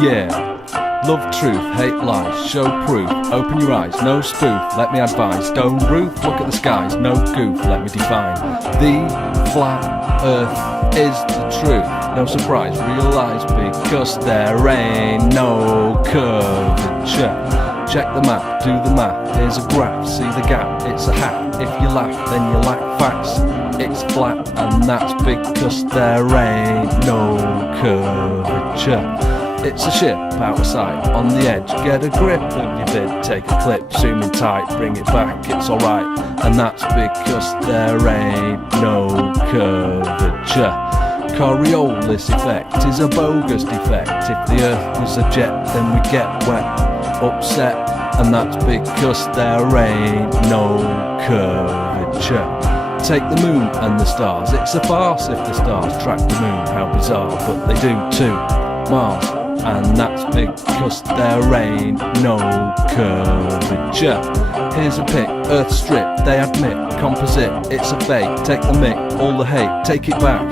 Yeah, love truth, hate lies, show proof, open your eyes, no spoof, let me advise, dome roof, look at the skies, no goof, let me define. The flat earth is the truth, no surprise, realise because there ain't no curvature. Check the map, do the math, here's a graph, see the gap, it's a hat, if you laugh then you lack facts. It's flat and that's because there ain't no curvature. It's a ship out of sight, on the edge, get a grip of your vid, take a clip, zoom in tight, bring it back, it's alright, and that's because there ain't no curvature. Coriolis effect is a bogus defect, if the earth was a jet then we get wet, upset, and that's because there ain't no curvature. Take the moon and the stars, it's a farce if the stars track the moon, how bizarre, but they do too. Mars, and that's because there ain't no curvature. Here's a pic, Earth strip, they admit, composite, it's a fake, take the mic, all the hate, take it back.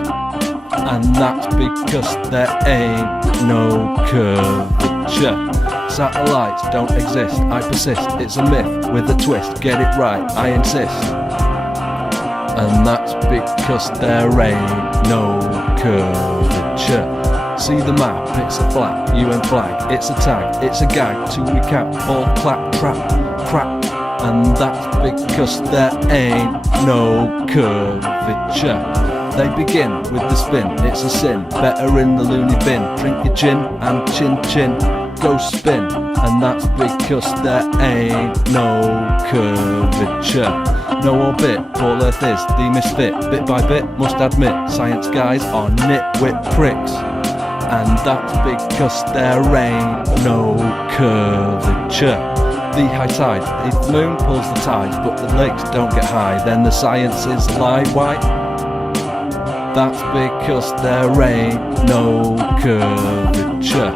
And that's because there ain't no curvature. Satellites don't exist, I persist, it's a myth with a twist, get it right, I insist. And that's because there ain't no curvature. See the map, it's a flag, UN flag, it's a tag, it's a gag, to recap, all clap, trap, crap. And that's because there ain't no curvature. They begin with the spin, it's a sin, better in the loony bin, drink your gin and chin chin, go spin. And that's because there ain't no curvature. No orbit, all Earth is the misfit, bit by bit, must admit, science guys are nitwit pricks. And that's because there ain't no curvature. The high tide, if the moon pulls the tides, but the lakes don't get high, then the science is lie. Why? That's because there ain't no curvature.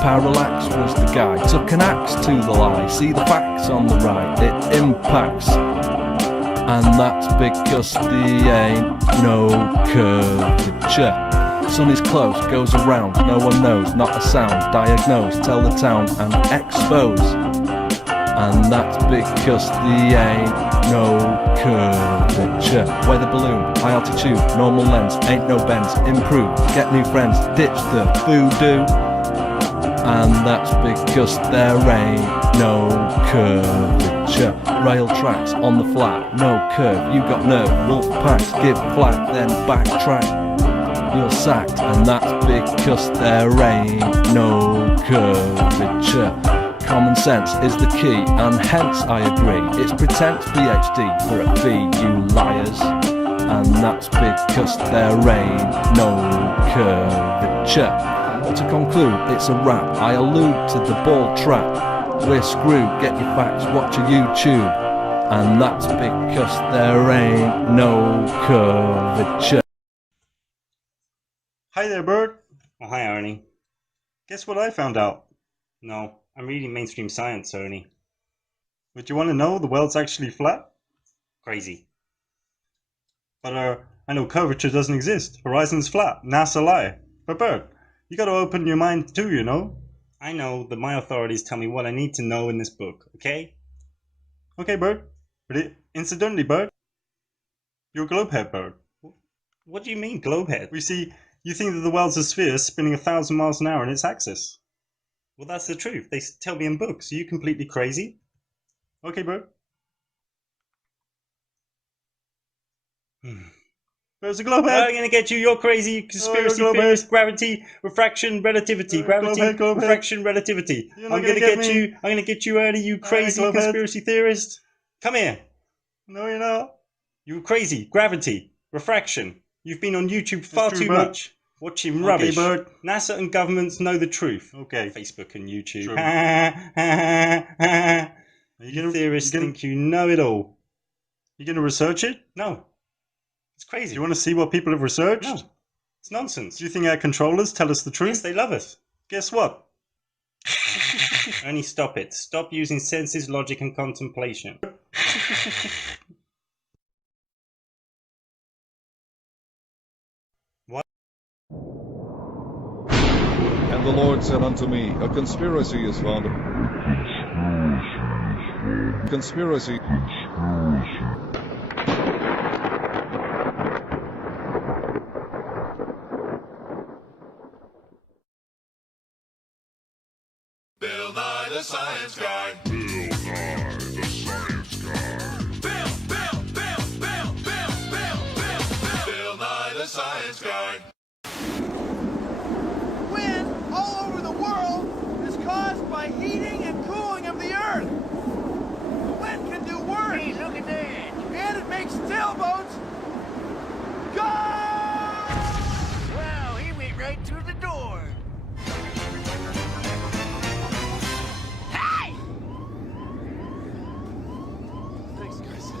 Parallax was the guy, took an axe to the lie, see the facts on the right, it impacts. And that's because there ain't no curvature. Sun is close, goes around, no one knows, not a sound, diagnose, tell the town and expose. And that's because there ain't no curvature. Weather balloon, high altitude, normal lens, ain't no bends, improve, get new friends, ditch the voodoo. And that's because there ain't no curvature. Rail tracks on the flat, no curve, you got nerve, wolf packs, give flat, then backtrack. You're sacked, and that's because there ain't no curvature. Common sense is the key, and hence I agree. It's pretense PhD for a fee, you liars. And that's because there ain't no curvature. To conclude, it's a wrap. I allude to the ball trap. We're screwed, get your facts, watch a YouTube. And that's because there ain't no curvature. Hi there, Bert. Oh, hi, Ernie. Guess what I found out? No, I'm reading mainstream science, Ernie. Would you want to know the world's actually flat? Crazy. But I know curvature doesn't exist. Horizon's flat. NASA lie. But Bert, you gotta open your mind too, you know? I know that my authorities tell me what I need to know in this book, okay? Okay, Bert. But incidentally, Bert, you're a globehead, Bert. What do you mean, globehead? We see, you think that the world's a sphere spinning 1,000 miles an hour in its axis. Well, that's the truth. They tell me in books. Are you completely crazy? Okay, Bert. There's a globehead. I'm gonna get you. You're crazy. Conspiracy theorist. Gravity, refraction, relativity. Gravity, globehead. refraction, relativity. You're I'm not gonna gonna get get you. I'm gonna get you, Ernie. You crazy globehead. conspiracy theorist. Come here. No, you're not. You crazy. Gravity, refraction. You've been on YouTube far too Bert. much. Watching rubbish. Okay, Bert. NASA and governments know the truth. Okay. Facebook and YouTube. True. You theorists think you know it all. You gonna research it? No. It's crazy. Do you want to see what people have researched? No. It's nonsense. Do you think our controllers tell us the truth? Yes, they love us. Guess what? Only stop it. Stop using senses, logic, and contemplation. What? And the Lord said unto me, a conspiracy is found. Conspiracy. Bill Nye the Science Guy. Bill Nye the Science Guy. Bill Nye the Science Guy. Wind all over the world is caused by heating and cooling of the earth. Wind can do work. Hey, look at that. And it makes sailboats go! Wow, he went right through the door. Hey! Thanks, guys.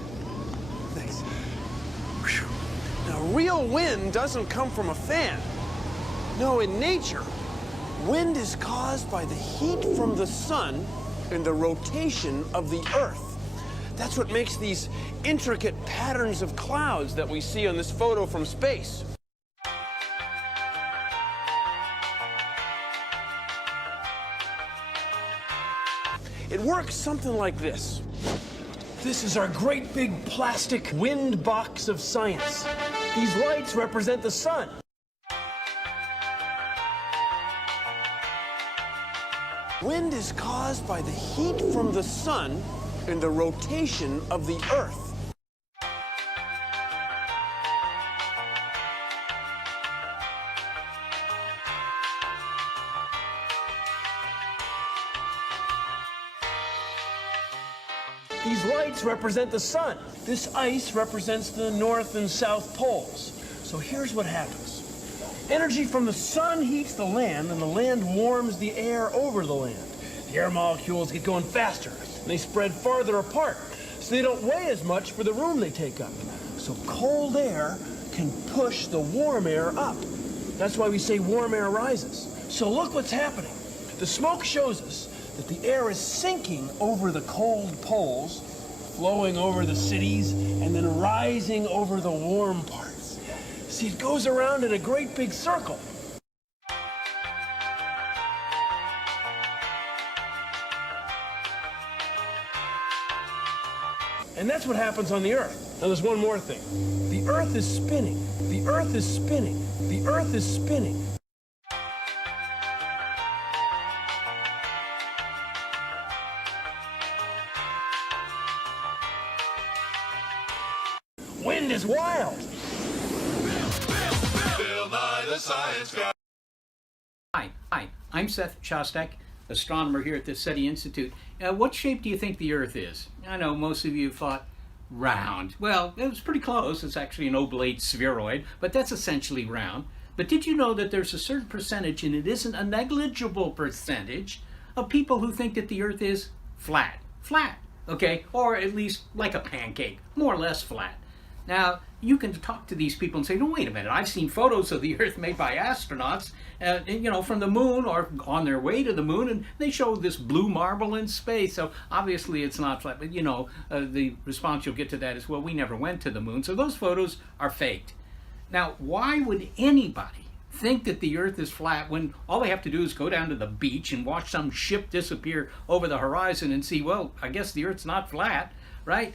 Thanks. Whew. Now, real wind doesn't come from a fan. No, in nature, wind is caused by the heat from the sun and the rotation of the earth. That's what makes these intricate patterns of clouds that we see on this photo from space. It works something like this. This is our great big plastic wind box of science. These lights represent the sun. Wind is caused by the heat from the sun and the rotation of the earth. These lights represent the sun. This ice represents the north and south poles. So here's what happens. Energy from the sun heats the land, and the land warms the air over the land. The air molecules get going faster, and they spread farther apart, so they don't weigh as much for the room they take up. So cold air can push the warm air up. That's why we say warm air rises. So look what's happening. The smoke shows us that the air is sinking over the cold poles, flowing over the cities, and then rising over the warm parts. See, it goes around in a great big circle. And that's what happens on the Earth. Now there's one more thing. The Earth is spinning. The Earth is spinning. The Earth is spinning. Wind is wild. Bill Nye the Science Guy. Hi, I'm Seth Shostak, astronomer here at the SETI Institute. What shape do you think the Earth is? I know most of you thought round. Well, it was pretty close. It's actually an oblate spheroid, but that's essentially round. But did you know that there's a certain percentage, and it isn't a negligible percentage, of people who think that the Earth is flat, okay? Or at least like a pancake, more or less flat. Now, you can talk to these people and say, no, wait a minute, I've seen photos of the Earth made by astronauts, from the moon or on their way to the moon, and they show this blue marble in space, so obviously it's not flat. But, the response you'll get to that is, well, we never went to the moon, so those photos are faked. Now, why would anybody think that the Earth is flat when all they have to do is go down to the beach and watch some ship disappear over the horizon and see, well, I guess the Earth's not flat, right?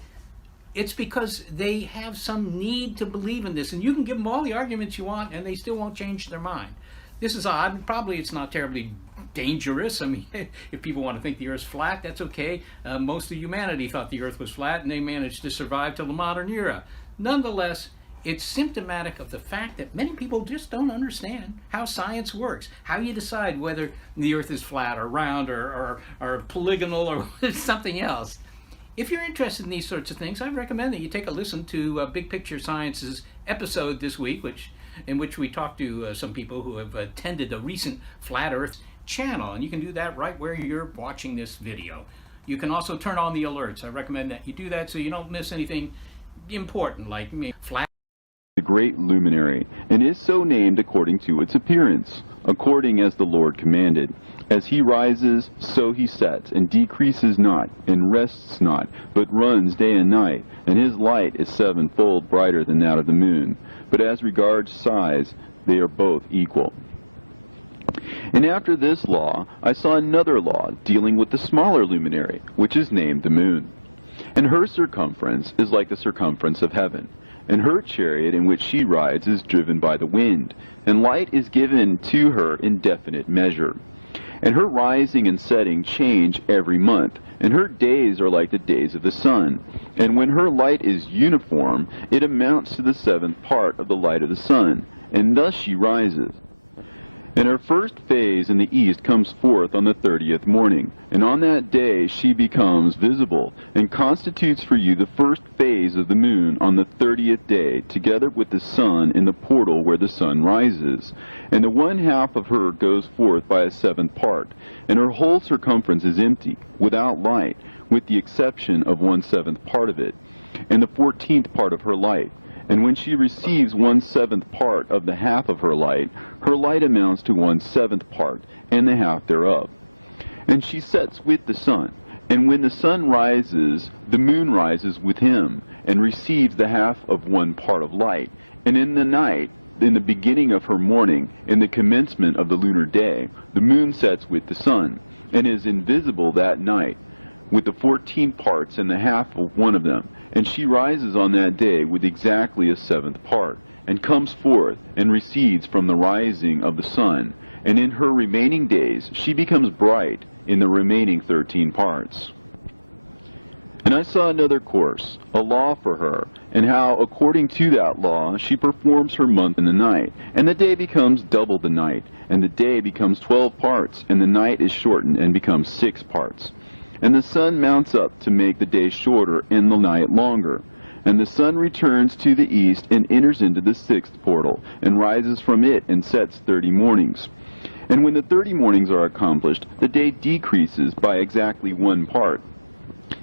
It's because they have some need to believe in this, and you can give them all the arguments you want and they still won't change their mind. This is odd. Probably it's not terribly dangerous. I mean, if people want to think the Earth's flat, that's okay. Most of humanity thought the Earth was flat, and they managed to survive till the modern era. Nonetheless, it's symptomatic of the fact that many people just don't understand how science works, how you decide whether the Earth is flat or round or polygonal or something else. If you're interested in these sorts of things, I recommend that you take a listen to Big Picture Science's episode this week, in which we talked to some people who have attended a recent Flat Earth channel, and you can do that right where you're watching this video. You can also turn on the alerts. I recommend that you do that so you don't miss anything important, like flat. The great luminary, and is so named according to its appearance, according as the Lord commanded. As he rises, so he sets, and decreases not, and rests not, but runs day and night, and his light is sevenfold brighter than that of the moon. But as regards size, they are both equal. And after this law, I saw another law dealing with the smaller luminary, which is named the moon. And her circumference is like the circumference of heaven, and her chariot in which she rides is driven by the wind, and light is given to her in definite measure. And her rising and setting change every month, and her days are like the days of the sun. And when her light is uniform, it amounts to the 7th part of the light of the sun, and thus she rises. And her first phase in the east comes forth on the 30th morning, and on that day she becomes visible, and constitutes for you the first phase of the moon on the 30th day, together with the sun in the portal where the sun rises. And the 1/2 of her goes forth by a 7th part, and her whole circumference is empty, without light, with the exception of 1/7 part of it, and the 14th part of her light. And when she receives 1/7 part of the half of her light amounts to 1/7 part, and the half thereof. And she sets with the sun, and when the sun rises, the moon rises with him, and receives the half of 1 part of light. And in the night, in the beginning of her morning, in the commencement of the lunar day, the moon sets with the sun, and is invisible that night, with the 14 parts and the half of 1 of them. And she rises on that day with exactly a 7th part, and comes forth, and recedes from the rising of the sun. And in her remaining days she becomes bright in the remaining 13 parts. And I saw another course, a law for her, and how according to that law she performs her month in the night. And the day becomes double the night, and the day becomes 12 parts, and the night is shortened and becomes 6 parts. And the sun mounts up to make the day shorter and the night longer. And the sun returns to the east and enters into the 6th portal, and rises from it and sets 30 mornings. And when the 30 mornings are accomplished, the day decreases by exactly 1 part,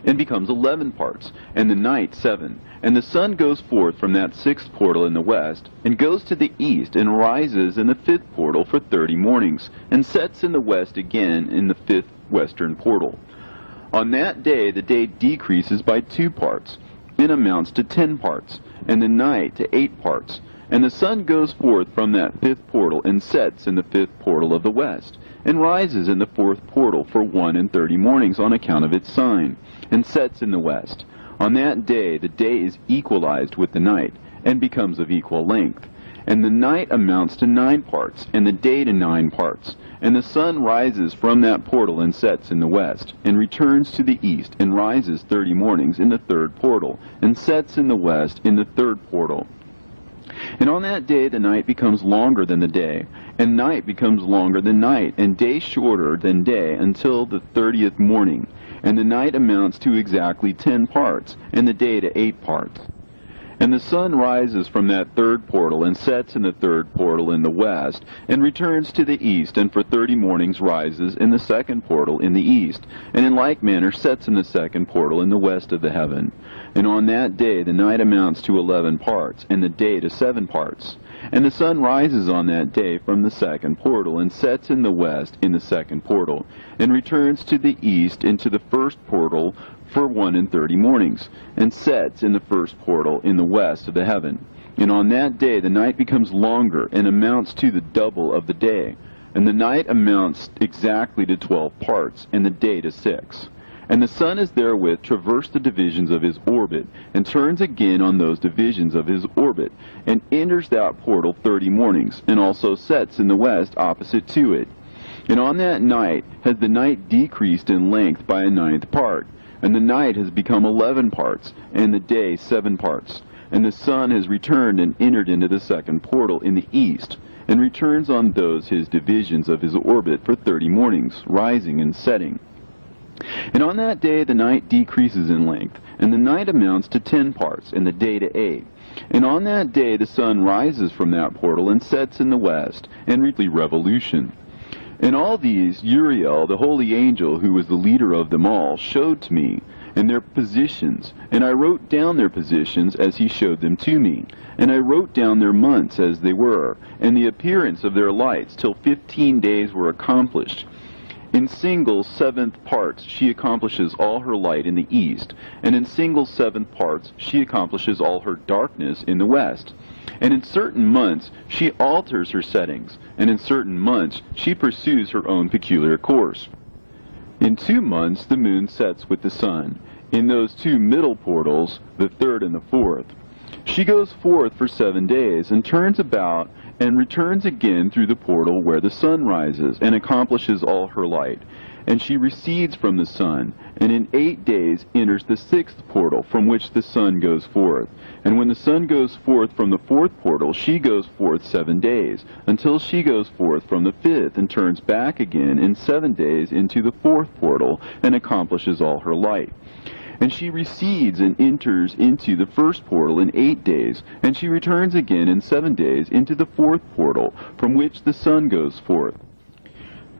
and becomes 11 parts, and the night 7. And the sun goes forth from that 6th portal in the west, and goes to the east, and rises in the 5th portal for 30 mornings, and sets in the west again in the 5th western portal. On that day the day decreases by 2 parts, and amounts to 10 parts, and the night to 8 parts. And the sun goes forth from that 5th portal, and sets in the 5th portal of the west, and rises in the 4th portal for 31 mornings on account of its sign, and sets in the west. On that day the day is equalized with the night, and becomes of equal length. And the night amounts to 9 parts, and the day to 9 parts. And the sun rises from that portal and sets in the west, and returns to the east, and rises 30 mornings in the 3rd portal, and sets in the west in the 3rd portal. And on that day the night becomes longer than the day, and night becomes longer than night, and day shorter than day, until the 30th morning. And the night amounts to exactly 10 parts, and the day to 8 parts. And the sun rises from that 3rd portal, and sets in the 3rd portal in the west, and returns to the east, and for 30 mornings rises in the 2nd portal in the east, and in like manner sets in the 2nd portal in the west of the heaven. And on that day the night amounts to 11 parts, and the day to 7 parts. And the sun rises on that day from the 2nd portal, and sets in the west in the 2nd portal, and returns to the east into the 1st portal for 31 mornings, and sets in the 1st portal in the west of the heaven. And on that day the night becomes longer, and amounts to the double of the day. And the night amounts exactly to 12 parts, and the day to 6. And the sun is therewith traversed the divisions of his orbit, and turns again on those divisions of his orbit, and enters that portal 30 mornings, and also sets in the west opposite to it. And on that night has the night decreased in length by a 9th part, and the night has become 11 parts, and the day 7 parts. And the sun has returned and entered into the 2nd portal in the east, and returns on those his divisions of his orbit for 30 mornings, rising and setting. And on that day the night decreases in length, and the night amounts to 10 parts, and the day to 8. And on that day the sun rises from that portal, and sets in the west, and revolution. And all these Uriel, the holy angel, who was the leader of them all, showed to me, and their positions, and I wrote down their positions as he showed them to me. And I wrote down their months as they were, and the appearance of their lights, till 15 days were accomplished. In single seventh parts she accomplishes all her light in the east, and in single seventh parts she accomplishes all her darkness in the west. And in certain months she alters her settings, and in certain months she pursues her own peculiar course. In 2 months the moon sets with the sun, in those 2 middle portals, the third and the fourth. She goes forth for 7 days, and turns about, and returns again through the portal where the sun rises, and accomplishes all her light. And she recedes from the sun, and in 8 days enters the 6th portal, from which the sun goes forth. And when the sun goes forth from the 4th portal, she goes forth 7 days, until she goes forth from the 5th, and turns back again in 7 days into the 4th portal, and accomplishes all her light. And she recedes and enters into the 1st portal in 8 days, and she returns again in 7 days into the 4th portal, from which the sun goes forth.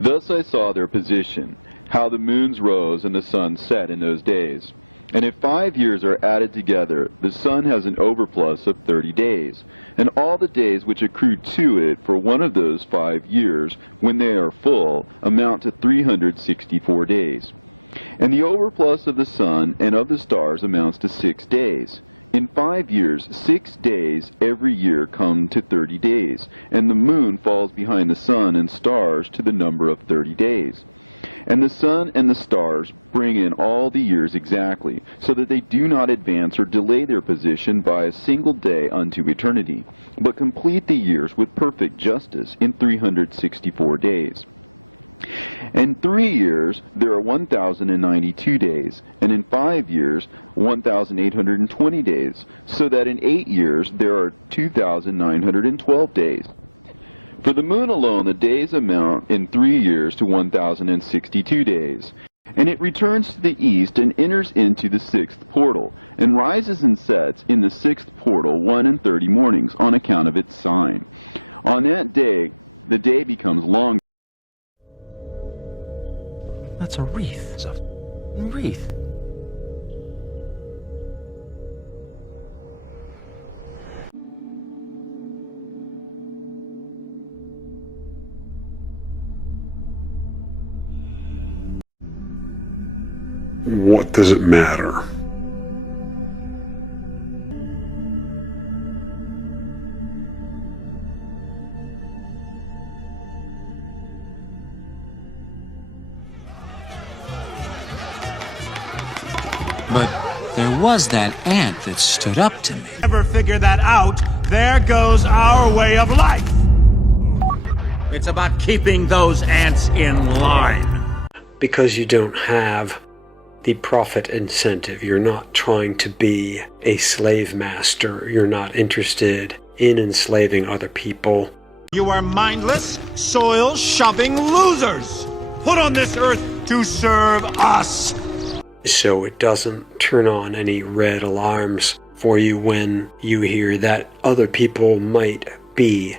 Thus I saw their position, how the moons rose and the sun set in those days. And if 5 years are added together, the sun has an overplus of 30 days, and all the days which accrue to it for one of those 5 years, when they are full, amount to 364 days. And the overplus of the sun and of the stars amounts to 6 days. In 5 years, 6 days every year come to 30 days, and the moon falls behind the sun and stars to the number of 30 days. And the sun and the stars bring in all the years exactly, so that they do not advance or delay their position by a single day unto eternity, but complete the years with perfect justice in 364 days. In 3 years there are 1,092 days, and in 5 years 1,820 days, so that in 8 years there are 2,912 days. For the moon alone the days amount in 3 years to 1,062 days. And it returns to the east and enters into the 6th portal, and rises and sets in the 6th portal 31 mornings on account of its sign. On that day the day becomes long. That's a wreath. It's a wreath. What does it matter? But there was that ant that stood up to me. Ever figure that out, there goes our way of life. It's about keeping those ants in line. Because you don't have the profit incentive. You're not trying to be a slave master. You're not interested in enslaving other people. You are mindless, soil-shoving losers, put on this earth to serve us. So it doesn't turn on any red alarms for you when you hear that other people might be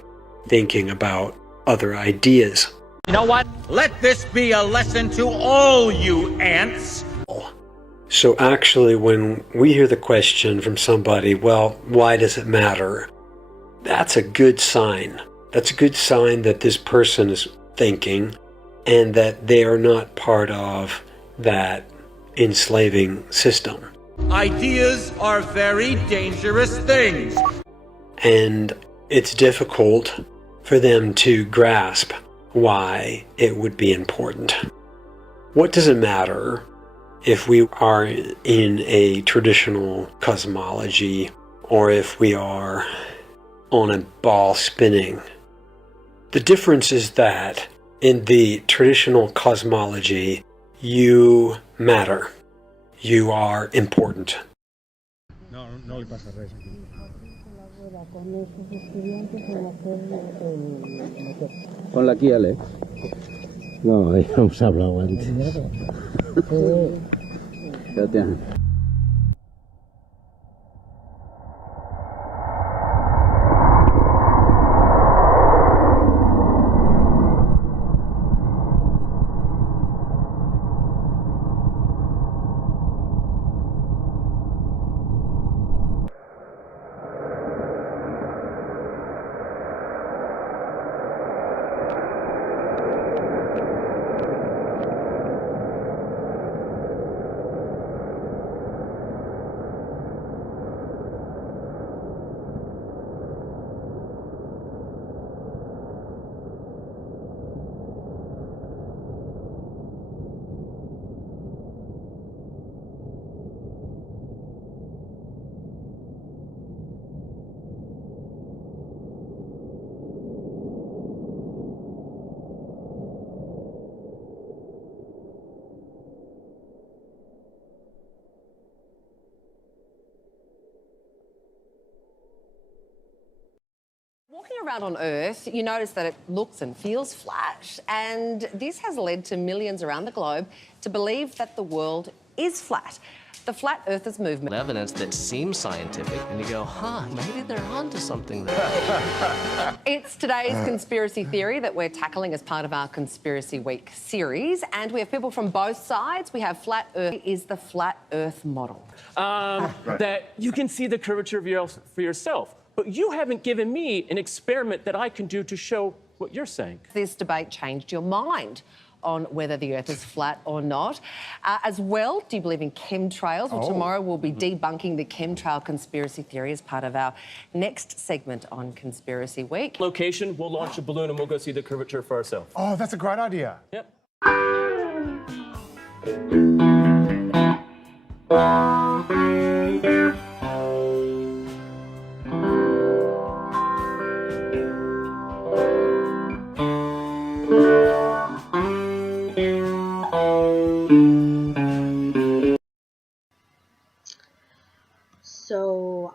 thinking about other ideas. You know what? Let this be a lesson to all you ants. So actually, when we hear the question from somebody, well, why does it matter? That's a good sign. That's a good sign that this person is thinking and that they are not part of that enslaving system. Ideas are very dangerous things. And it's difficult for them to grasp why it would be important. What does it matter if we are in a traditional cosmology or if we are on a ball spinning? The difference is that in the traditional cosmology, you matter. You are important. No le pasa res aquí. Ponla aquí, Alex. No, ya hemos hablado antes. Ya tienes. around on Earth, you notice that it looks and feels flat, and this has led to millions around the globe to believe that the world is flat. The Flat Earthers movement. Evidence that seems scientific, and you go, maybe they're onto something there. It's today's conspiracy theory that we're tackling as part of our Conspiracy Week series, and we have people from both sides. We have Flat Earth is the Flat Earth model. That you can see the curvature of your for yourself, but you haven't given me an experiment that I can do to show what you're saying. This debate changed your mind on whether the Earth is flat or not. As well, do you believe in chemtrails? Well, tomorrow we'll be debunking the chemtrail conspiracy theory as part of our next segment on Conspiracy Week. Location, we'll launch a balloon and we'll go see the curvature for ourselves. Oh, that's a great idea. Yep. So,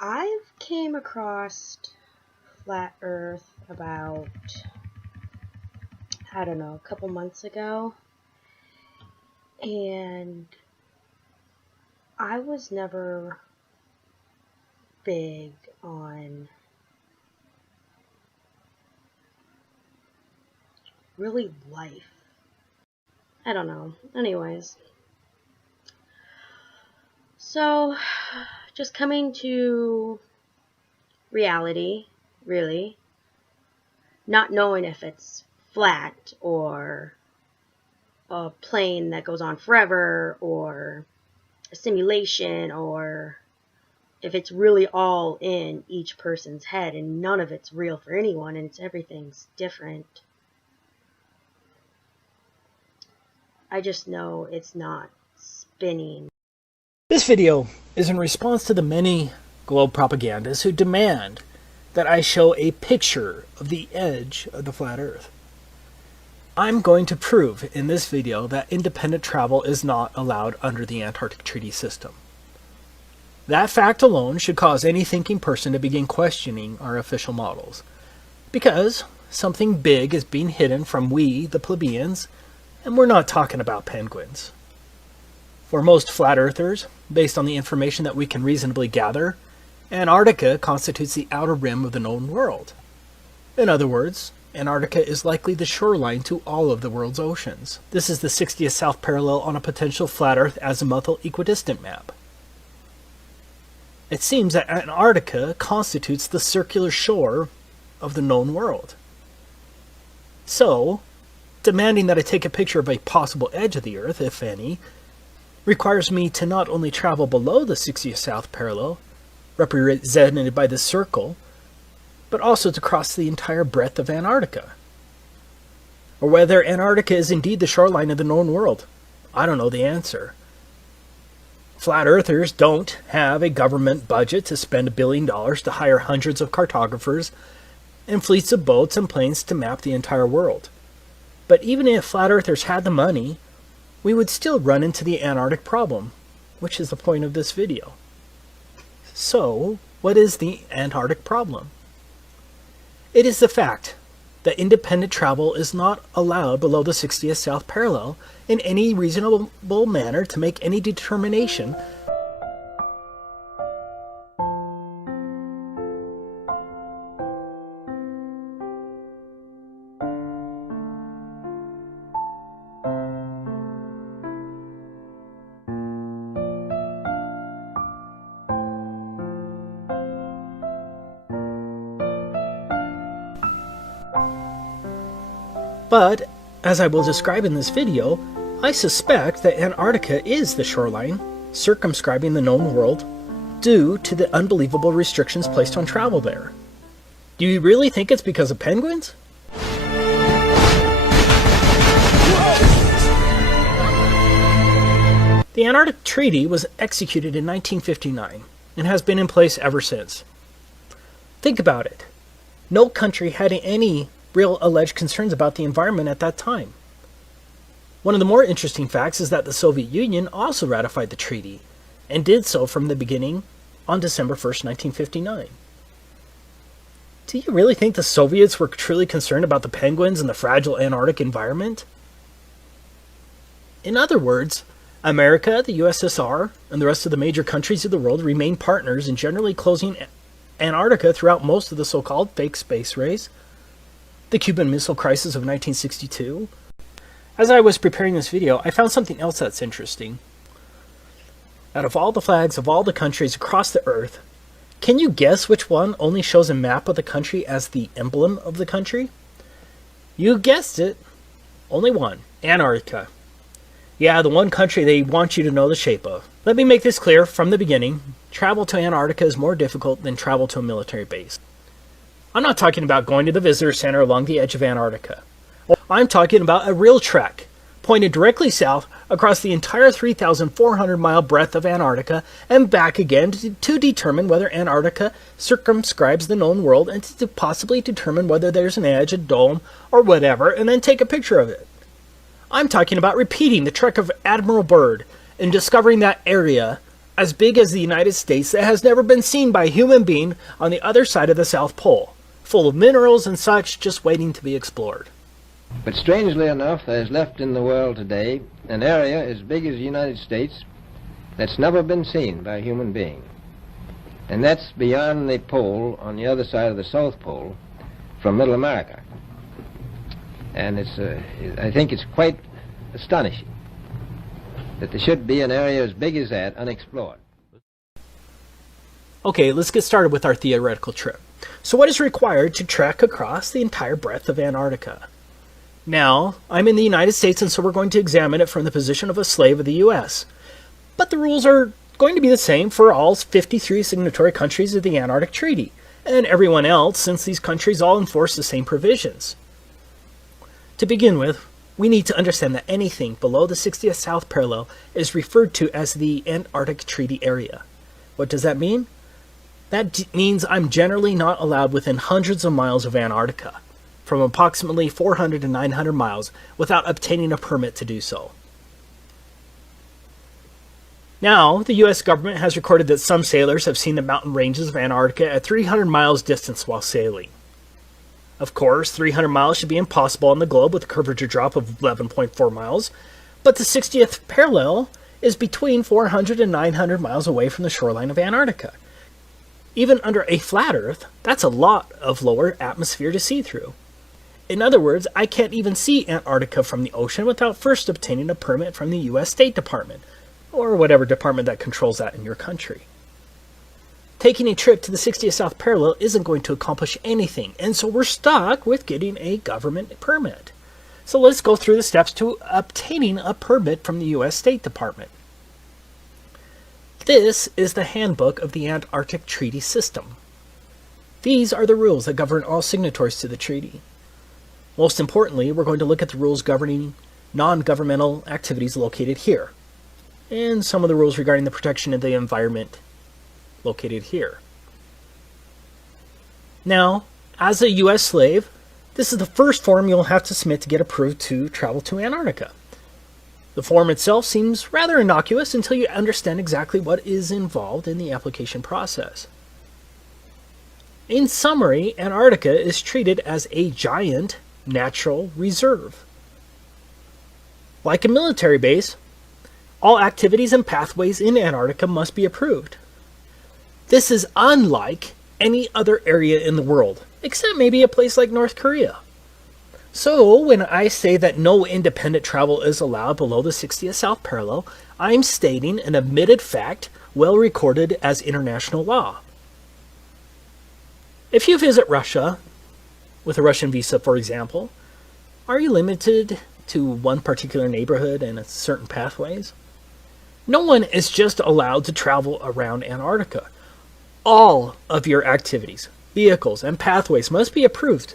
I've came across Flat Earth about, I don't know, a couple months ago, and I was never big on really life. I don't know. Anyways. So, just coming to reality, really. Not knowing if it's flat or a plane that goes on forever or a simulation or if it's really all in each person's head and none of it's real for anyone and everything's different. I just know it's not spinning. This video is in response to the many globe propagandists who demand that I show a picture of the edge of the flat Earth. I'm going to prove in this video that independent travel is not allowed under the Antarctic Treaty System. That fact alone should cause any thinking person to begin questioning our official models, because something big is being hidden from we, the plebeians, and we're not talking about penguins. For most flat earthers, based on the information that we can reasonably gather, Antarctica constitutes the outer rim of the known world. In other words, Antarctica is likely the shoreline to all of the world's oceans. This is the 60th south parallel on a potential flat Earth azimuthal equidistant map. It seems that Antarctica constitutes the circular shore of the known world. So, demanding that I take a picture of a possible edge of the Earth, if any, requires me to not only travel below the 60th south parallel, represented by this circle, but also to cross the entire breadth of Antarctica. Or whether Antarctica is indeed the shoreline of the known world, I don't know the answer. Flat earthers don't have a government budget to spend $1 billion to hire hundreds of cartographers and fleets of boats and planes to map the entire world. But even if flat earthers had the money, we would still run into the Antarctic problem, which is the point of this video. So, what is the Antarctic problem? It is the fact that independent travel is not allowed below the 60th south parallel in any reasonable manner to make any determination But, as I will describe in this video, I suspect that Antarctica is the shoreline, circumscribing the known world, due to the unbelievable restrictions placed on travel there. Do you really think it's because of penguins? The Antarctic Treaty was executed in 1959 and has been in place ever since. Think about it. No country had any real alleged concerns about the environment at that time. One of the more interesting facts is that the Soviet Union also ratified the treaty, and did so from the beginning on December 1st, 1959. Do you really think the Soviets were truly concerned about the penguins and the fragile Antarctic environment? In other words, America, the USSR, and the rest of the major countries of the world remain partners in generally closing Antarctica throughout most of the so-called fake space race, the Cuban Missile Crisis of 1962. As I was preparing this video, I found something else that's interesting. Out of all the flags of all the countries across the Earth, can you guess which one only shows a map of the country as the emblem of the country? You guessed it. Only one. Antarctica. Yeah, the one country they want you to know the shape of. Let me make this clear from the beginning. Travel to Antarctica is more difficult than travel to a military base. I'm not talking about going to the visitor center along the edge of Antarctica. I'm talking about a real trek, pointed directly south across the entire 3,400-mile breadth of Antarctica and back again to determine whether Antarctica circumscribes the known world and to possibly determine whether there's an edge, a dome, or whatever, and then take a picture of it. I'm talking about repeating the trek of Admiral Byrd and discovering that area as big as the United States that has never been seen by a human being on the other side of the South Pole, full of minerals and such just waiting to be explored. But strangely enough, there is left in the world today an area as big as the United States that's never been seen by a human being. And that's beyond the pole on the other side of the South Pole from Middle America. And I think it's quite astonishing that there should be an area as big as that unexplored. Okay, let's get started with our theoretical trip. So what is required to trek across the entire breadth of Antarctica? Now, I'm in the United States, and so we're going to examine it from the position of a slave of the U.S. But the rules are going to be the same for all 53 signatory countries of the Antarctic Treaty, and everyone else, since these countries all enforce the same provisions. To begin with, we need to understand that anything below the 60th south parallel is referred to as the Antarctic Treaty Area. What does that mean? That means I'm generally not allowed within hundreds of miles of Antarctica, from approximately 400 to 900 miles, without obtaining a permit to do so. Now, the U.S. government has recorded that some sailors have seen the mountain ranges of Antarctica at 300 miles distance while sailing. Of course, 300 miles should be impossible on the globe with a curvature drop of 11.4 miles, but the 60th parallel is between 400 and 900 miles away from the shoreline of Antarctica. Even under a flat Earth, that's a lot of lower atmosphere to see through. In other words, I can't even see Antarctica from the ocean without first obtaining a permit from the U.S. State Department, or whatever department that controls that in your country. Taking a trip to the 60th south parallel isn't going to accomplish anything, and so we're stuck with getting a government permit. So let's go through the steps to obtaining a permit from the U.S. State Department. This is the handbook of the Antarctic Treaty System. These are the rules that govern all signatories to the treaty. Most importantly, we're going to look at the rules governing non-governmental activities located here, and some of the rules regarding the protection of the environment located here. Now, as a U.S. slave, this is the first form you'll have to submit to get approved to travel to Antarctica. The form itself seems rather innocuous until you understand exactly what is involved in the application process. In summary, Antarctica is treated as a giant natural reserve. Like a military base, all activities and pathways in Antarctica must be approved. This is unlike any other area in the world, except maybe a place like North Korea. So, when I say that no independent travel is allowed below the 60th south parallel, I'm stating an admitted fact well recorded as international law. If you visit Russia, with a Russian visa for example, are you limited to one particular neighborhood and certain pathways? No one is just allowed to travel around Antarctica. All of your activities, vehicles, and pathways must be approved.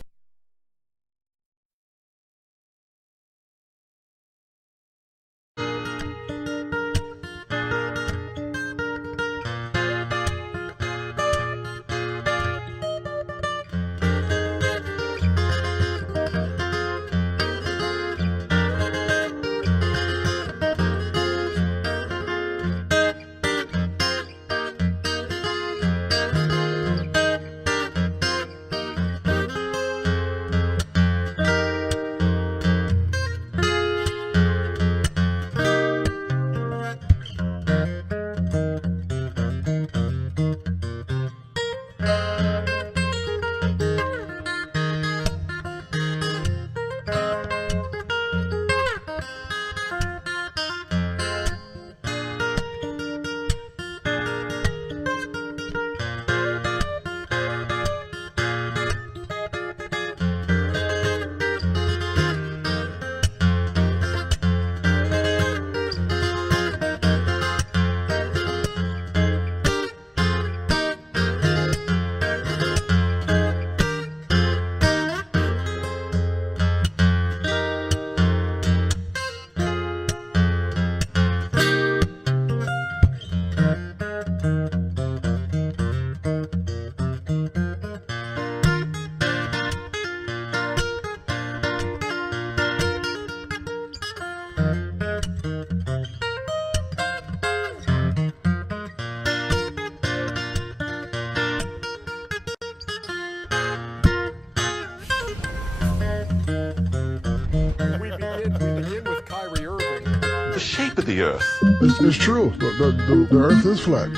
shape of the Earth. It's true. The Earth is flat.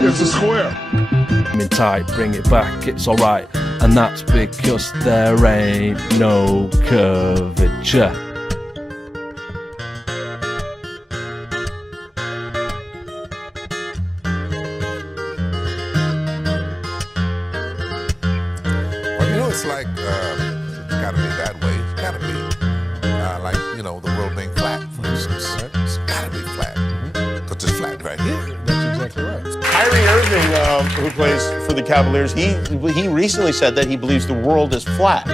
It's a square. I'm in tight, bring it back, it's alright. And that's because there ain't no curvature. Well, you know, it's like, it's gotta be that way. It's gotta be, like, you know, the world being flat, for instance. Right? It's gotta be flat. Because it's flat right here. That's exactly right. Kyrie Irving, who plays for the Cavaliers, he recently said that he believes the world is flat.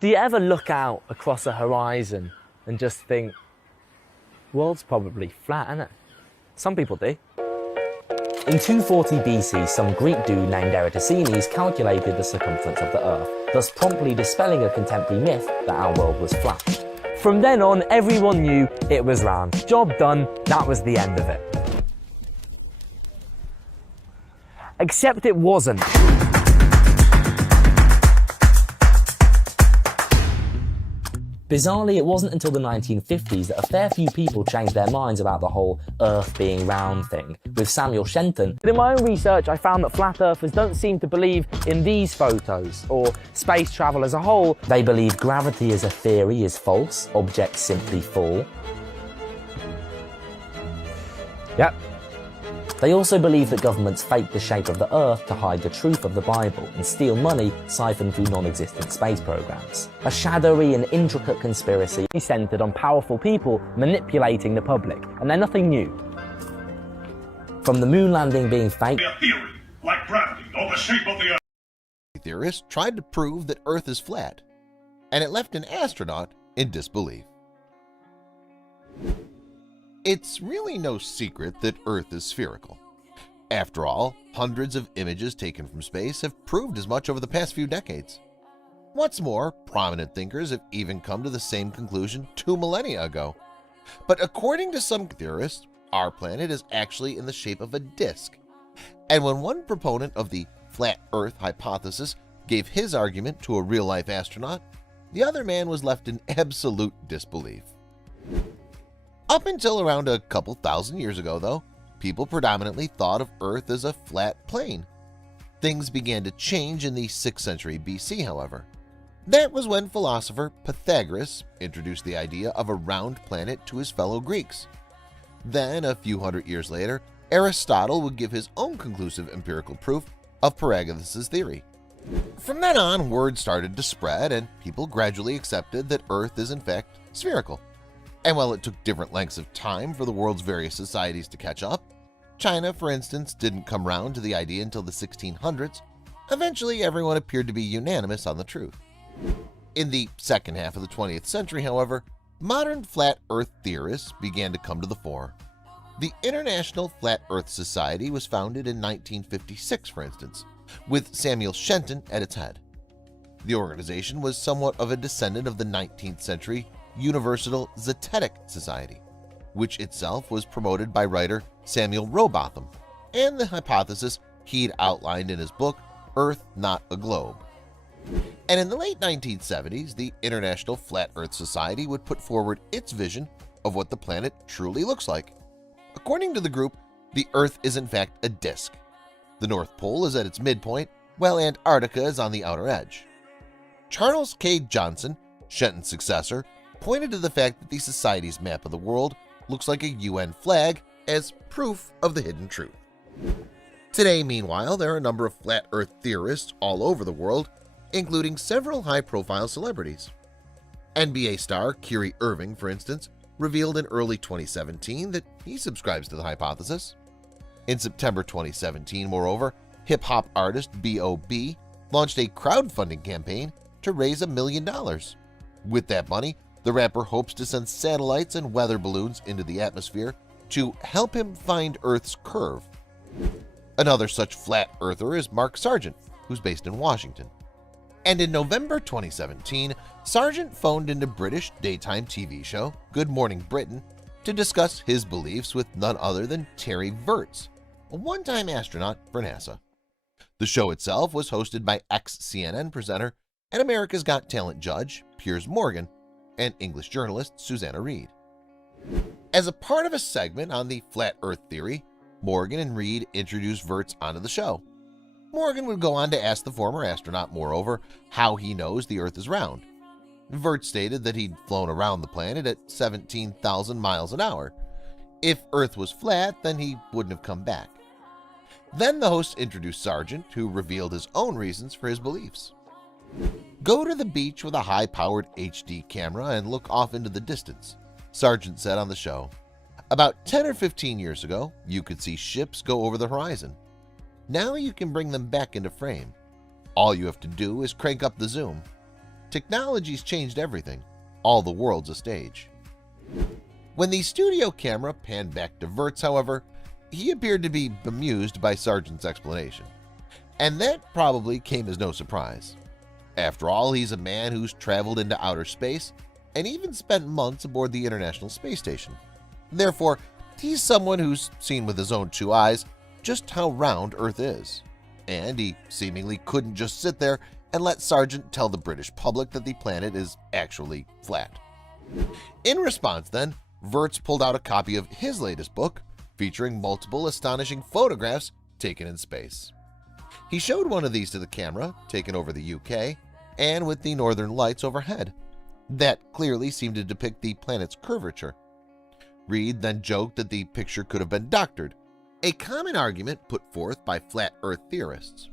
Do you ever look out across a horizon and just think, world's probably flat, isn't it? Some people do. In 240 BC, some Greek dude named Eratosthenes calculated the circumference of the Earth, thus promptly dispelling a contemporary myth that our world was flat. From then on, everyone knew it was round. Job done, that was the end of it. Except it wasn't. Bizarrely, it wasn't until the 1950s that a fair few people changed their minds about the whole Earth being round thing, with Samuel Shenton. But in my own research, I found that flat earthers don't seem to believe in these photos, or space travel as a whole. They believe gravity as a theory is false, objects simply fall. Yep. They also believe that governments fake the shape of the Earth to hide the truth of the Bible and steal money siphoned through non-existent space programs. A shadowy and intricate conspiracy centered on powerful people manipulating the public, and they're nothing new. From the moon landing being fake, A theory, like gravity or the shape of the Earth. Theorists tried to prove that Earth is flat, and it left an astronaut in disbelief. It's really no secret that Earth is spherical. After all, hundreds of images taken from space have proved as much over the past few decades. What's more, prominent thinkers have even come to the same conclusion 2 millennia ago. But according to some theorists, our planet is actually in the shape of a disk. And when one proponent of the flat Earth hypothesis gave his argument to a real-life astronaut, the other man was left in absolute disbelief. Up until around a couple thousand years ago, though, people predominantly thought of Earth as a flat plane. Things began to change in the 6th century BC, however. That was when philosopher Pythagoras introduced the idea of a round planet to his fellow Greeks. Then, a few hundred years later, Aristotle would give his own conclusive empirical proof of Pythagoras' theory. From then on, word started to spread, and people gradually accepted that Earth is in fact spherical. And while it took different lengths of time for the world's various societies to catch up, China, for instance, didn't come round to the idea until the 1600s, eventually everyone appeared to be unanimous on the truth. In the second half of the 20th century, however, modern flat Earth theorists began to come to the fore. The International Flat Earth Society was founded in 1956, for instance, with Samuel Shenton at its head. The organization was somewhat of a descendant of the 19th century Universal Zetetic Society, which itself was promoted by writer Samuel Rowbotham, and the hypothesis he'd outlined in his book, Earth Not a Globe. And in the late 1970s, the International Flat Earth Society would put forward its vision of what the planet truly looks like. According to the group, the Earth is in fact a disk. The North Pole is at its midpoint, while Antarctica is on the outer edge. Charles K. Johnson, Shenton's successor, pointed to the fact that the Society's map of the world looks like a UN flag as proof of the hidden truth. Today, meanwhile, there are a number of flat Earth theorists all over the world, including several high-profile celebrities. NBA star Kyrie Irving, for instance, revealed in early 2017 that he subscribes to the hypothesis. In September 2017, moreover, hip-hop artist B.O.B. launched a crowdfunding campaign to raise $1 million. With that money, The rapper hopes to send satellites and weather balloons into the atmosphere to help him find Earth's curve. Another such flat earther is Mark Sargent, who's based in Washington. And in November 2017, Sargent phoned into British daytime TV show Good Morning Britain to discuss his beliefs with none other than Terry Virts, a one-time astronaut for NASA. The show itself was hosted by ex-CNN presenter and America's Got Talent judge Piers Morgan and English journalist Susanna Reid. As a part of a segment on the flat Earth theory, Morgan and Reid introduced Virts onto the show. Morgan would go on to ask the former astronaut, moreover, how he knows the Earth is round. Virts stated that he'd flown around the planet at 17,000 miles an hour. If Earth was flat, then he wouldn't have come back. Then the host introduced Sargent, who revealed his own reasons for his beliefs. "Go to the beach with a high-powered HD camera and look off into the distance," Sargent said on the show. "About 10 or 15 years ago, you could see ships go over the horizon. Now you can bring them back into frame. All you have to do is crank up the zoom. Technology's changed everything. All the world's a stage." When the studio camera panned back to Virts, however, he appeared to be bemused by Sargent's explanation. And that probably came as no surprise. After all, he's a man who's traveled into outer space and even spent months aboard the International Space Station. Therefore, he's someone who's seen with his own two eyes just how round Earth is. And he seemingly couldn't just sit there and let Sargent tell the British public that the planet is actually flat. In response then, Virts pulled out a copy of his latest book, featuring multiple astonishing photographs taken in space. He showed one of these to the camera, taken over the UK, and with the northern lights overhead. That clearly seemed to depict the planet's curvature. Reid then joked that the picture could have been doctored, a common argument put forth by flat Earth theorists.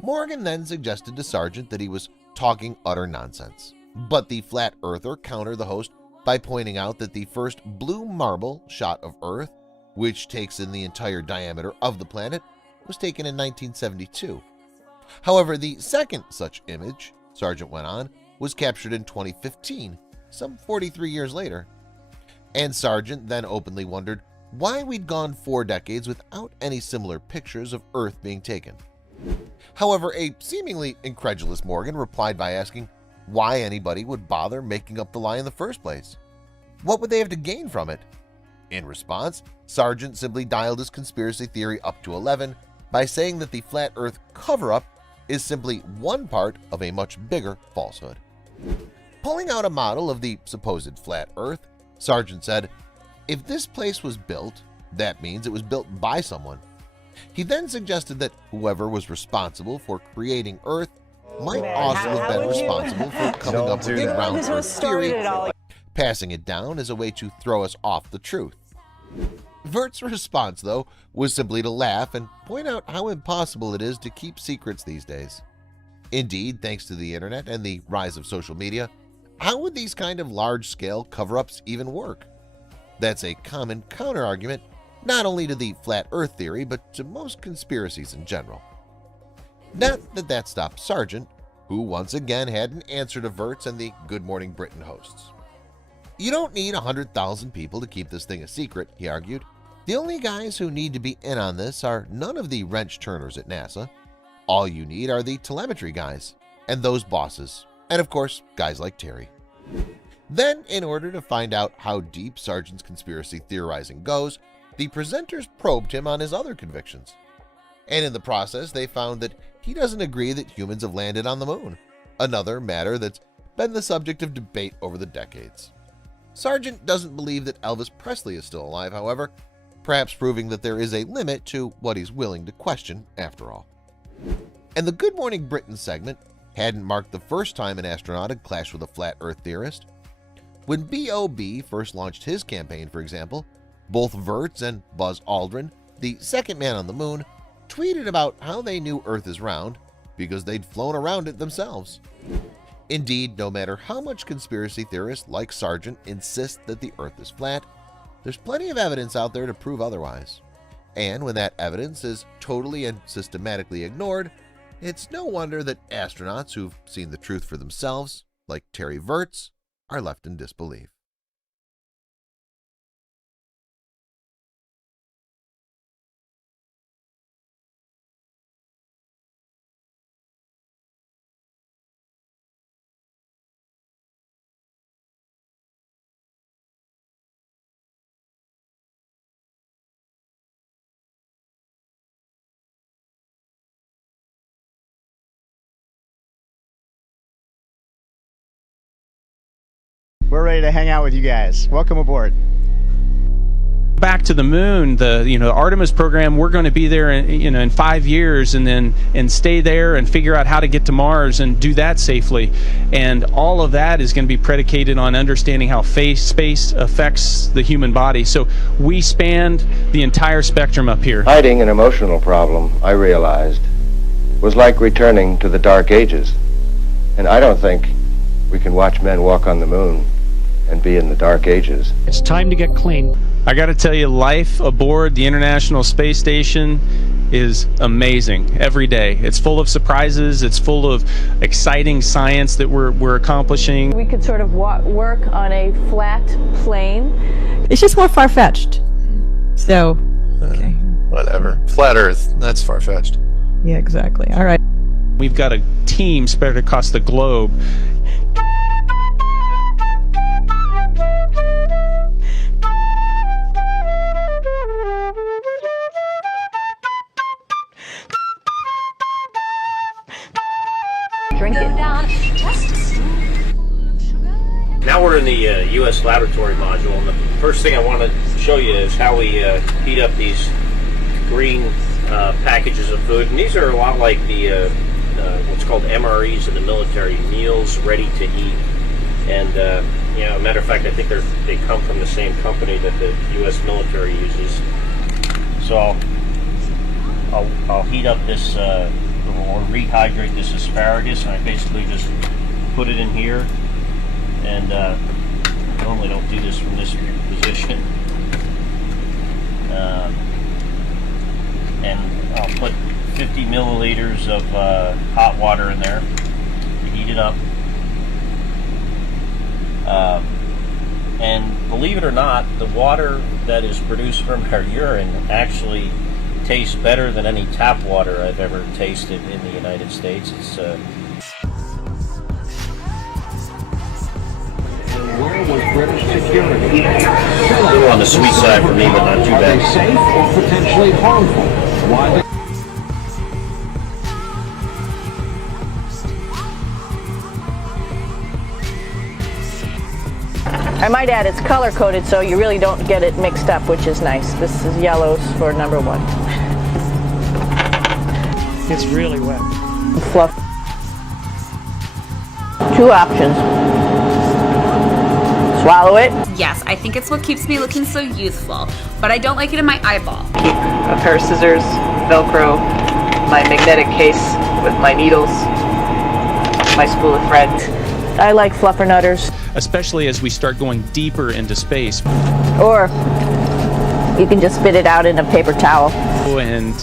Morgan then suggested to Sargent that he was talking utter nonsense, but the flat earther countered the host by pointing out that the first blue marble shot of Earth, which takes in the entire diameter of the planet, was taken in 1972. However, the second such image, Sargent went on, was captured in 2015, some 43 years later. And Sargent then openly wondered why we'd gone 4 decades without any similar pictures of Earth being taken. However, a seemingly incredulous Morgan replied by asking why anybody would bother making up the lie in the first place. What would they have to gain from it? In response, Sargent simply dialed his conspiracy theory up to 11 by saying that the flat Earth cover-up is simply one part of a much bigger falsehood. Pulling out a model of the supposed flat Earth, Sargent said, "If this place was built, that means it was built by someone." He then suggested that whoever was responsible for creating Earth might also have been responsible for coming up with the round Earth theory, passing it down as a way to throw us off the truth. Virts' response, though, was simply to laugh and point out how impossible it is to keep secrets these days. Indeed, thanks to the internet and the rise of social media, how would these kind of large-scale cover-ups even work? That's a common counter-argument not only to the flat Earth theory, but to most conspiracies in general. Not that that stopped Sargent, who once again had an answer to Virts and the Good Morning Britain hosts. "You don't need 100,000 people to keep this thing a secret," he argued. "The only guys who need to be in on this are none of the wrench turners at NASA. All you need are the telemetry guys, and those bosses, and of course, guys like Terry." Then, in order to find out how deep Sargent's conspiracy theorizing goes, the presenters probed him on his other convictions. And in the process, they found that he doesn't agree that humans have landed on the moon, another matter that's been the subject of debate over the decades. Sargent doesn't believe that Elvis Presley is still alive, however, perhaps proving that there is a limit to what he's willing to question after all. And the Good Morning Britain segment hadn't marked the first time an astronaut had clashed with a flat Earth theorist. When B.O.B. first launched his campaign, for example, both Virts and Buzz Aldrin, the second man on the moon, tweeted about how they knew Earth is round because they'd flown around it themselves. Indeed, no matter how much conspiracy theorists like Sargent insist that the Earth is flat, there's plenty of evidence out there to prove otherwise. And when that evidence is totally and systematically ignored, it's no wonder that astronauts who've seen the truth for themselves, like Terry Virts, are left in disbelief. We're ready to hang out with you guys. Welcome aboard. Back to the moon, the Artemis program, we're going to be there in 5 years and stay there and figure out how to get to Mars and do that safely. And all of that is going to be predicated on understanding how space affects the human body. So we spanned the entire spectrum up here. Hiding an emotional problem, I realized, was like returning to the Dark Ages. And I don't think we can watch men walk on the moon and be in the Dark Ages. It's time to get clean. I got to tell you, life aboard the International Space Station is amazing every day. It's full of surprises. It's full of exciting science that we're accomplishing. We could sort of work on a flat plane. It's just more far-fetched. So, okay. Whatever. Flat Earth, that's far-fetched. Yeah, exactly. All right. We've got a team spread across the globe. Drink it. Now we're in the U.S. laboratory module, and the first thing I want to show you is how we heat up these green packages of food. And these are a lot like the what's called MREs in the military, meals ready to eat. And matter of fact, I think they come from the same company that the U.S. military uses. So I'll heat up this or rehydrate this asparagus, and I basically just put it in here. And I normally don't do this from this position. And I'll put 50 milliliters of hot water in there to heat it up. And believe it or not, the water that is produced from our urine actually tastes better than any tap water I've ever tasted in the United States. It's Where was British security? a little on the sweet side for me, but not too Are they bad. safe or potentially harmful? Why? I might add, it's color-coded, so you really don't get it mixed up, which is nice. This is yellows for number one. It's really wet. Fluff. Two options. Swallow it. Yes, I think it's what keeps me looking so youthful, but I don't like it in my eyeball. Keep a pair of scissors, Velcro, my magnetic case with my needles, my spool of thread. I like fluffernutters. Especially as we start going deeper into space. Or you can just spit it out in a paper towel. And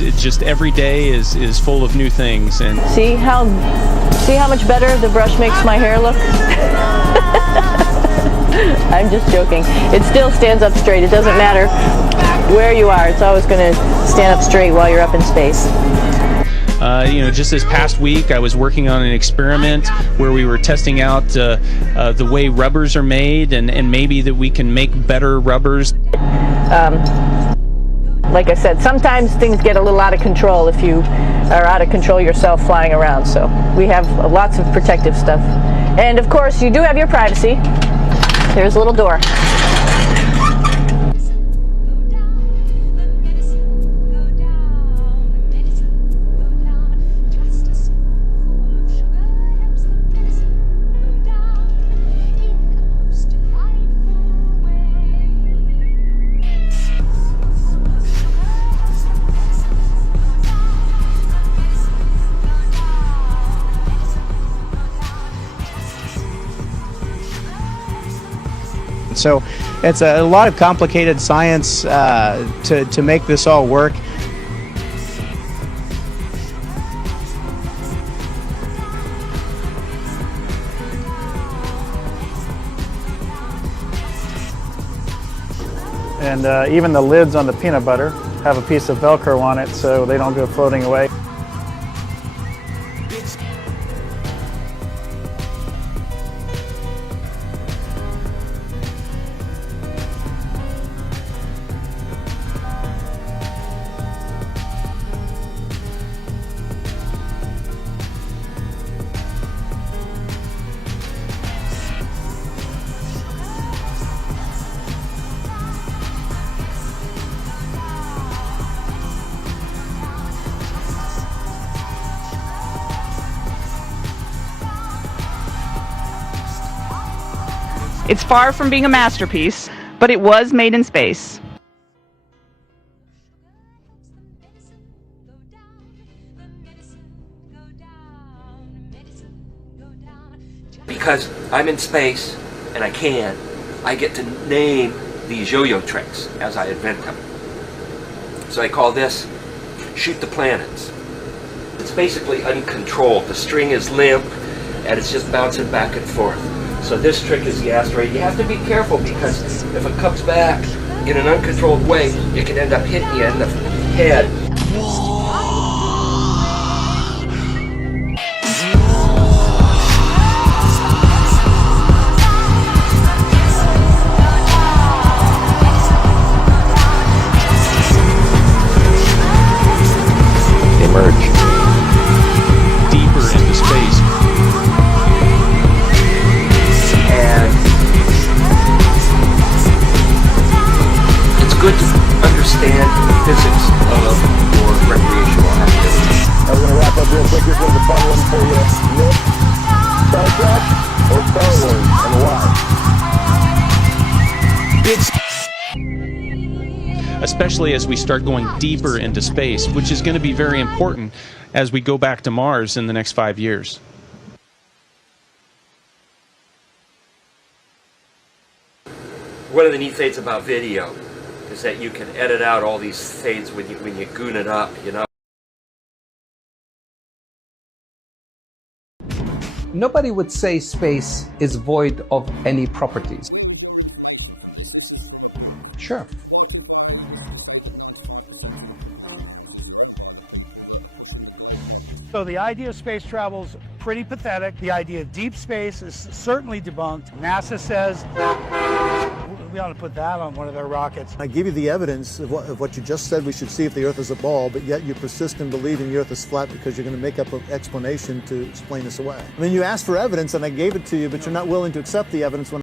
it just every day is full of new things. And See how much better the brush makes my hair look? I'm just joking. It still stands up straight. It doesn't matter where you are. It's always going to stand up straight while you're up in space. Just this past week, I was working on an experiment where we were testing out the way rubbers are made, and maybe that we can make better rubbers. Like I said, sometimes things get a little out of control if you are out of control yourself flying around. So we have lots of protective stuff. And of course, you do have your privacy. There's a little door. So it's a lot of complicated science to make this all work. And even the lids on the peanut butter have a piece of Velcro on it so they don't go floating away. It's far from being a masterpiece, but it was made in space. Because I'm in space, and I get to name these yo-yo tricks as I invent them. So I call this Shoot the Planets. It's basically uncontrolled. The string is limp, and it's just bouncing back and forth. So this trick is the asteroid. You have to be careful because if it comes back in an uncontrolled way, it can end up hitting you in the head. Emerge. Deeper into space. Good to understand physics for recreational activities. I'm going to wrap up real quick with the following for you. Myth, Star Trek, or Star Wars, and why? Especially as we start going deeper into space, which is going to be very important as we go back to Mars in the next 5 years. One of the neat things about video is that you can edit out all these things when you goon it up, you know. Nobody would say space is void of any properties. Where is your information from this? This is from a book. Sure. What if I was to say that 95% of the publishing houses are owned by the people that are pushing the globe model? So the idea of space travel is pretty pathetic. The idea of deep space is certainly debunked. NASA says we ought to put that on one of their rockets. I give you the evidence of what you just said we should see if the Earth is a ball, but yet you persist in believing the Earth is flat because you're going to make up an explanation to explain this away. I mean, you asked for evidence and I gave it to you, but you're not willing to accept the evidence when